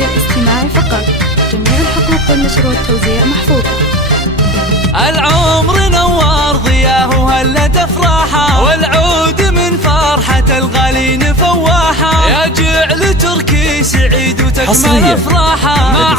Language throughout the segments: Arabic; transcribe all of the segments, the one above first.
للاستماع فقط. جميع الحقوق والنشر والتوزيع محفوظة. العمر نوار ضياه وهلت افراحه، والعود من فرحة الغالين فواحه. يا جعل تركي سعيد وتكمل افراحه، مع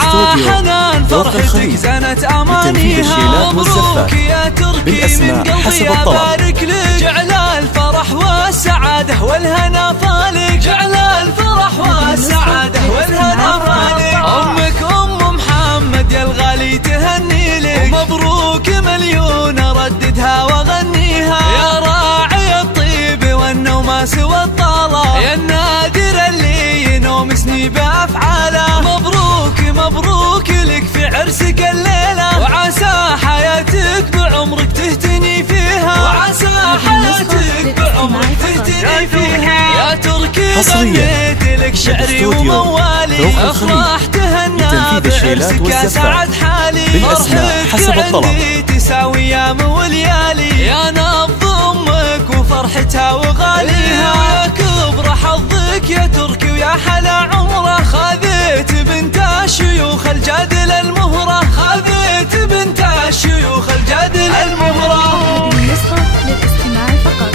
حنان فرحتك زنت امانيها. مبروك يا تركي من قلبي ابارك لك، جعل الفرح والسعادة والهنا فالك، جعل الفرح والسعادة والهنا فالك. امك ام محمد يا الغالي تهني لك، ومبروك مليون رددها واغنيها. يا راعي الطيب والنوماس والطالة، يا النادر اللي ينومسني بافعاله. مبروك مبروك لك في عرسك الليلة، وعسى حياتك بعمرك تهتني فيها، وعسى حياتك بعمرك تهتني فيها. يا تركي غنيت لك شعري وموالي، افراح تهنى بعرسك يا سعد حالي. فرحتك عندي تساوي ايام وليالي، يا نبض امك وفرحتها وغاليها. يا كبر حظك يا تركي ويا حلا عمره، خذيت بنت الشيوخ الجادل المهرة، خذيت بنت الشيوخ الجادل المهرة. هذه النسخة للاستماع فقط.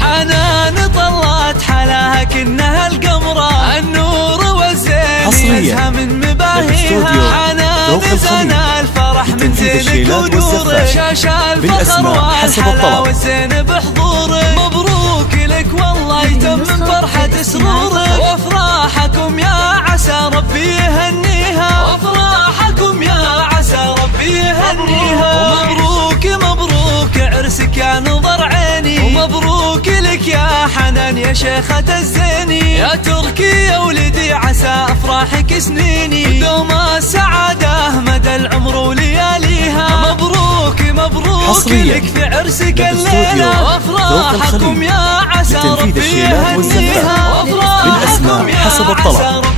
حنان طلعت حلاها كأنها القمرة، النور والزين يزهى من مباهيها. حنان زنا الفرح من زينك ونورك، شاشة الفخر والحلا والزين بحضورك. مبروك لك والله يتمم فرحة سرورك، وافراحكم يا عسى ربي يهنيها، وافراحكم يا عسى ربي يهنيها. ومبروك مبروك عرسك يا نظر عيني، ومبروك لك يا حنان يا شيخة الزيني. يا تركي يا ولدي عسى افراحك سنيني، ودوم السعادة مدى العمر ولياليها. مبروك مبروك لك في عرسك الليلة، وافراحكم يا عسى ربي يهنيها، وافراحكم يا عسى ربي